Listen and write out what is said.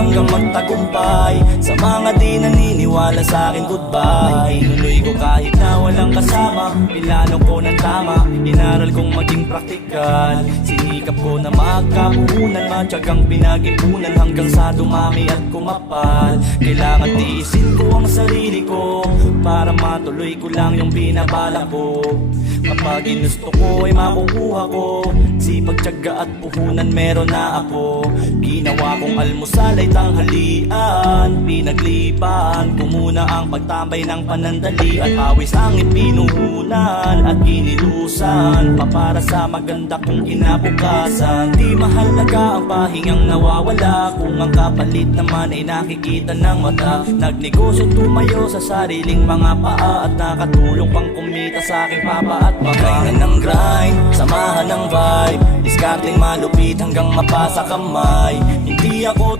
hanggang magtagumpay. Sa mga di naniniwala sa akin, goodbye. Inuloy ko kahit na walang kasama, pinlano ko ng tama, inaral kong maging praktikal. Sinikap ko na magkapuhunan, matyagang pinag-ipunan hanggang sa dumami at kumapal. Kailangan tiisin ko ang sarili ko para matuloy ko lang yung binabala ko. Kapag ginusto ko ay makukuha ko, sipag, tiyaga at puhunan meron na ako. Ginawa kong almusal ay tanghalian, pinaglipan ko muna ang pagtambay ng panandalian. Pawis ang ipinuhunan at ginilusan pa para sa maganda kong kinabukasan. Di mahalaga ang pahingang nawawala kung ang kapalit naman ay nakikita ng mata. Nagnegosyo tumayo sa sariling mga paa at nakatulong pang kumita sa aking papa at mama. Grind ng grind, samahan ng vibe, discarding malupit hanggang mapasa kamay. Hindi ako